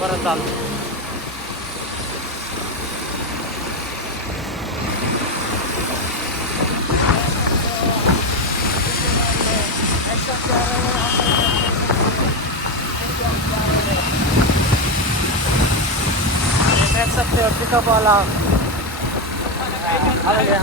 परत चालू. देख सकते हो पिकअप वाला हरले.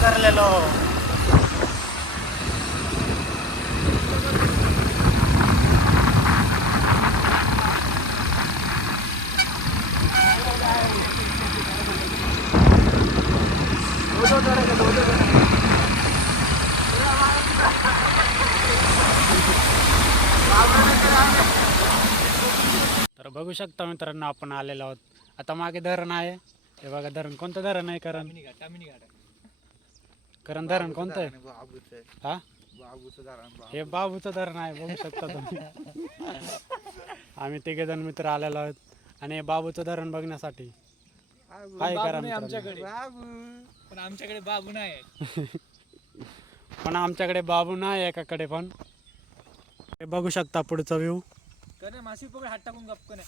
करलेलो तर बघू शकता मित्रांनो आपण आलेलो आहोत. आता मागे धरण आहे हे बघा. धरण कोणतं धरण आहे? करण धरण कोणतं आहे? हा हे बाबूचं धरण आहे बघू शकता तुम्ही. आम्ही तिघे जण मित्र आलेलो आहोत आणि हे बाबूचं धरण बघण्यासाठी. काय करा आमच्याकडे पण आमच्याकडे बाबू नाही. पण आमच्याकडे बाबू नाही एकाकडे पण. हे बघू शकता पुढचा व्ह्यू. कने मासी पकड हात टाकून गप कने.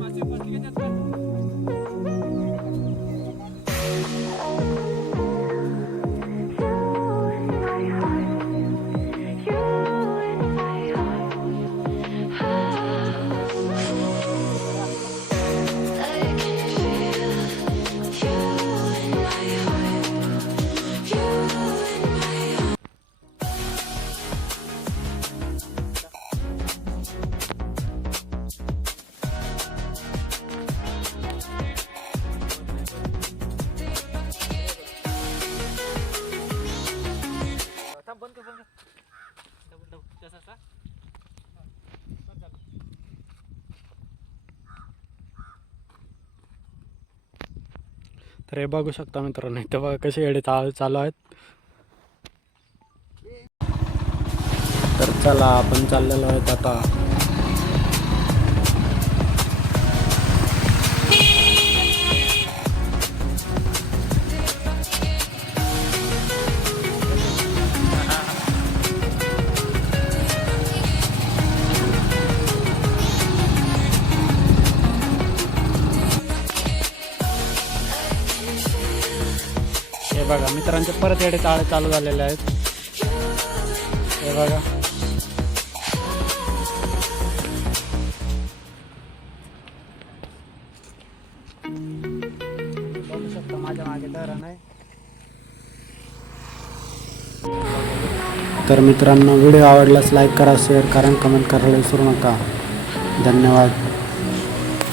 मासी पकडली का त्यात? तर हे बघू शकता मित्रांनो इथं बघा कसे येडे चालू आहेत. तर चला आपण चाललेलो आहोत आता. हे बघा मित्रांचे परत येडे चालू झालेले आहेत. हे बघा बघू शकता माझ्या मागे धरण आहे. तर मित्रांनो व्हिडिओ आवडल्यास लाईक करा, शेअर करा, कमेंट करायला विसरू नका. धन्यवाद.